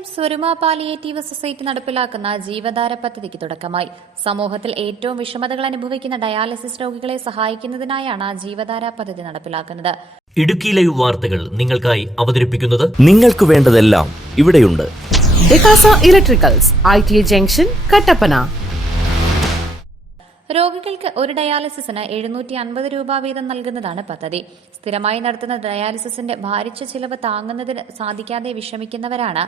Nedumkandam Swaruma palliative society നടപ്പിലാക്കുന്ന ജീവധാര പദ്ധതിക്ക് തുടക്കമായി. സമൂഹത്തിൽ ഏറ്റവും വിഷമതകൾ അനുഭവിക്കുന്ന ഡയാലിസിസ് രോഗികളെ സഹായിക്കുന്നതിനായാണ് ജീവധാര പദ്ധതി നടപ്പിലാക്കുന്നത്. ഇടുക്കി ലൈവ് വാർത്തകൾ നിങ്ങൾക്കായി അവതരിപ്പിക്കുന്നത് നിങ്ങൾക്ക് വേണ്ടതെല്ലാം ഇവിടെയുണ്ട്. ഡെക്കാസ ഇലക്ട്രിക്കൽസ്, ITA ജംഗ്ഷൻ, കട്ടപ്പന. രോഗികൾക്ക് ഒരു ഡയാലിസിസിന് 750 രൂപ വീതം നൽകുന്നതാണ് പദ്ധതി. സ്ഥിരമായി നടത്തുന്ന ഡയാലിസിസിന്റെ ഭാരിച്ച ചിലവ് താങ്ങുന്നതിന് സാധിക്കാതെ വിഷമിക്കുന്നവരാണ്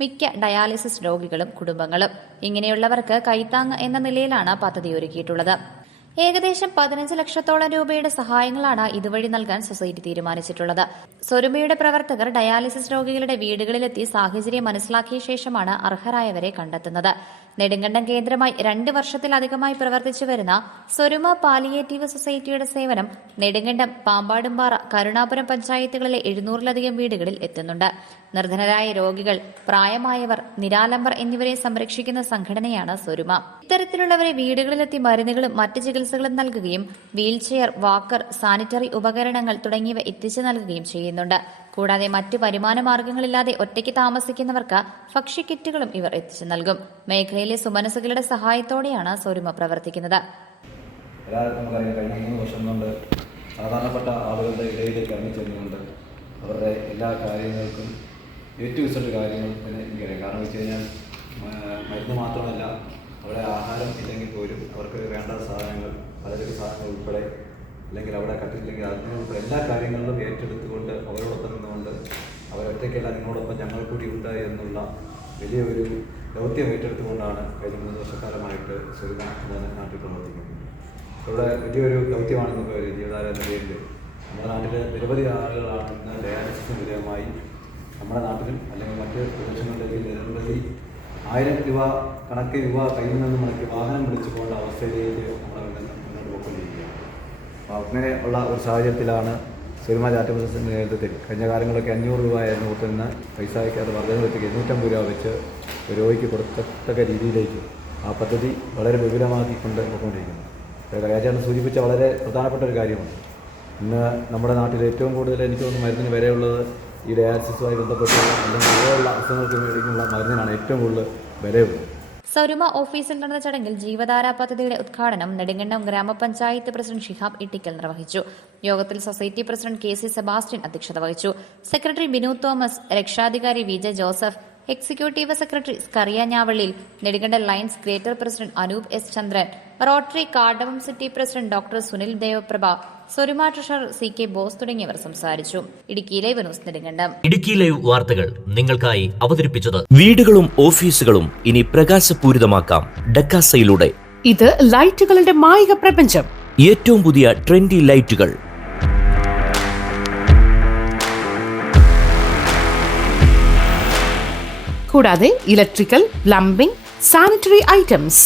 മിക്ക ഡയാലിസിസ് രോഗികളും കുടുംബങ്ങളും. ഇങ്ങനെയുള്ളവർക്ക് കൈത്താങ് എന്ന നിലയിലാണ് പദ്ധതി ഒരുക്കിയിട്ടുള്ളത്. ഏകദേശം 15 ലക്ഷത്തോളം രൂപയുടെ സഹായങ്ങളാണ് ഇതുവഴി നൽകാൻ സൊസൈറ്റി തീരുമാനിച്ചിട്ടുള്ളത്. സ്വരുമയുടെ പ്രവർത്തകർ ഡയാലിസിസ് രോഗികളുടെ വീടുകളിലെത്തി സാഹചര്യം മനസ്സിലാക്കിയ ശേഷമാണ് അർഹരായവരെ കണ്ടെത്തുന്നത്. നെടുങ്കണ്ടം കേന്ദ്രമായി 2 വർഷത്തിലധികമായി പ്രവർത്തിച്ചു വരുന്ന സ്വരുമ പാലിയേറ്റീവ് സൊസൈറ്റിയുടെ സേവനം നെടുങ്കണ്ടം, പാമ്പാടുംപാറ, കരുണാപുരം പഞ്ചായത്തുകളിലെ 700-ലധികം വീടുകളിൽ എത്തുന്നുണ്ട്. നിർധനരായ രോഗികൾ, പ്രായമായവർ, നിരാലംബർ എന്നിവരെ സംരക്ഷിക്കുന്ന സംഘടനയാണ് സ്വരുമ. ഇത്തരത്തിലുള്ളവരെ വീടുകളിലെത്തി മരുന്നുകളും മറ്റ് ചികിത്സകളും നൽകുകയും വീൽചെയർ, വാക്കർ, സാനിറ്ററി ഉപകരണങ്ങൾ തുടങ്ങിയവ എത്തിച്ചു നൽകുകയും ചെയ്യുന്നുണ്ട്. കൂടാതെ മറ്റ് വരുമാന മാർഗങ്ങളില്ലാതെ ഒറ്റയ്ക്ക് താമസിക്കുന്നവർക്ക് ഭക്ഷ്യക്കിറ്റുകളും ഇവർ എത്തിച്ചു നൽകും. മേഖലയിലെ സുമനസുകളുടെ സഹായത്തോടെയാണ് സ്വരുമ പ്രവർത്തിക്കുന്നത്. കഴിഞ്ഞ 3 വർഷം കൊണ്ട് സാധാരണപ്പെട്ട ആളുകളുടെ ഇടയിലേക്ക് ഇറങ്ങിച്ചെന്നുകൊണ്ട് അവരുടെ എല്ലാ കാര്യങ്ങൾക്കും ഏറ്റവും കാര്യങ്ങൾ തന്നെ എനിക്കറിയാം. കാരണം വെച്ച് കഴിഞ്ഞാൽ മരുന്ന് മാത്രമല്ല, അവിടെ ആഹാരം ഇല്ലെങ്കിൽ പോലും അവർക്ക് വേണ്ട സാധനങ്ങൾ, പലചരക്ക് സാധനങ്ങൾ ഉൾപ്പെടെ, അല്ലെങ്കിൽ അവിടെ കട്ടില്ലെങ്കിൽ അതിനുൾപ്പെടെ എല്ലാ കാര്യങ്ങളിലും ഏറ്റെടുത്തുകൊണ്ട് അവരോടൊപ്പം നിന്നുകൊണ്ട് അവരൊറ്റയ്ക്കല്ല, നിങ്ങളോടൊപ്പം ഞങ്ങൾ കൂടി ഉണ്ട് എന്നുള്ള വലിയൊരു ദൗത്യം ഏറ്റെടുത്തുകൊണ്ടാണ് കഴിഞ്ഞ 3 വർഷക്കാലമായിട്ട് സ്വരുമ നാട്ടിൽ പ്രവർത്തിക്കുന്നത്. ഇവിടെ വലിയൊരു ദൗത്യമാണ് നമുക്ക് ജീവധാര എന്ന പേരിൽ. നമ്മുടെ നാട്ടിൽ നിരവധി ആളുകളാണ് ഇന്ന് ഡയാലിസിസിന് വിധേയമായി നമ്മുടെ നാട്ടിലും അല്ലെങ്കിൽ മറ്റ് പ്രദേശങ്ങളിലേക്ക് നിരവധി 1000 രൂപ കണക്ക് രൂപ കയ്യിൽ നിന്ന് മുടക്കി വാഹനം വിളിച്ചു പോകേണ്ട അവസ്ഥയിലേക്ക് നമ്മൾ മുന്നോട്ട് പോയിക്കൊണ്ടിരിക്കുകയാണ്. അപ്പോൾ അങ്ങനെയുള്ള ഒരു സാഹചര്യത്തിലാണ് സ്വരുമ ചാരിറ്റബിൾ നേതൃത്വത്തിൽ കഴിഞ്ഞ കാലങ്ങളൊക്കെ 500 രൂപയായിരുന്നു കൊടുത്തുനിന്ന് പൈസയ്ക്ക് അത് വർദ്ധനവെത്തിക്ക് 250 രൂപ വെച്ച് രോഗിക്ക് കൊടുക്കത്തക്ക രീതിയിലേക്ക് ആ പദ്ധതി വളരെ വിപുലമാക്കിക്കൊണ്ട് പോയിക്കൊണ്ടിരിക്കുന്നു. രാജാണ് സൂചിപ്പിച്ച വളരെ പ്രധാനപ്പെട്ട ഒരു കാര്യമാണ്. ഇന്ന് നമ്മുടെ നാട്ടിൽ ഏറ്റവും കൂടുതൽ എനിക്ക് തോന്നുന്നു മരുന്നിന് വിലയുള്ളത് ഈ ഡയാലിസിസുമായി ബന്ധപ്പെട്ടുള്ള അല്ലെങ്കിൽ ഇതുപോലുള്ള അസുഖങ്ങൾക്ക് മേടിക്കുന്ന മരുന്നിനാണ് ഏറ്റവും കൂടുതൽ വിലയുള്ളത്. സ്വരുമ ഓഫീസിൽ നടന്ന ചടങ്ങിൽ ജീവധാര പദ്ധതിയുടെ ഉദ്ഘാടനം നെടുങ്കണ്ടം ഗ്രാമപഞ്ചായത്ത് പ്രസിഡന്റ് ഷിഹാബ് ഇട്ടിക്കൽ നിർവഹിച്ചു. യോഗത്തിൽ സൊസൈറ്റി പ്രസിഡന്റ് KC സെബാസ്റ്റ്യൻ അധ്യക്ഷത വഹിച്ചു. സെക്രട്ടറി ബിനു തോമസ്, രക്ഷാധികാരി VJ Joseph, executive secretary Skaria Njavallil, Nedumkandam Lions greater president Anoop S Chandran, Rotary cardamom city president doctor Sunil Devaprabha, Swaruma treasurer CK Bose തുടങ്ങിയവർ സംസാരിച്ചു. Idukki live news Nedumkandam. Idukki live വാർത്തകൾ നിങ്ങൾക്കായി അവതരിപ്പിച്ചത് വീടുകളും ഓഫീസുകളും ഇനി പ്രകാശപൂരിതമാക്കാം ഡെക്കാസയിലൂടെ. ഇത് ലൈറ്റുകളുടെ മായിക പ്രപഞ്ചം. ഏറ്റവും പുതിയ ട്രെൻഡി ലൈറ്റുകൾ, കൂടാതെ ഇലക്ട്രിക്കൽ, പ്ലംബിംഗ്, സാനിറ്ററി ഐറ്റംസ്,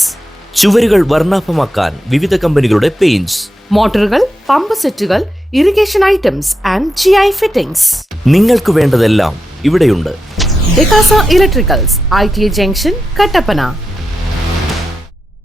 ചുവരുകൾ വർണ്ണാഭമാക്കാൻ വിവിധ കമ്പനികളുടെ പെയിന്റ്സ്, മോട്ടോറുകൾ, പമ്പ് സെറ്റുകൾ, irrigation items and GI fittings. നിങ്ങൾക്ക് വേണ്ടതെല്ലാം ഇവിടെയുണ്ട്. ഡെക്കാസ ഇലക്ട്രിക്കൽസ്, ITA ജംഗ്ഷൻ, കട്ടപ്പന.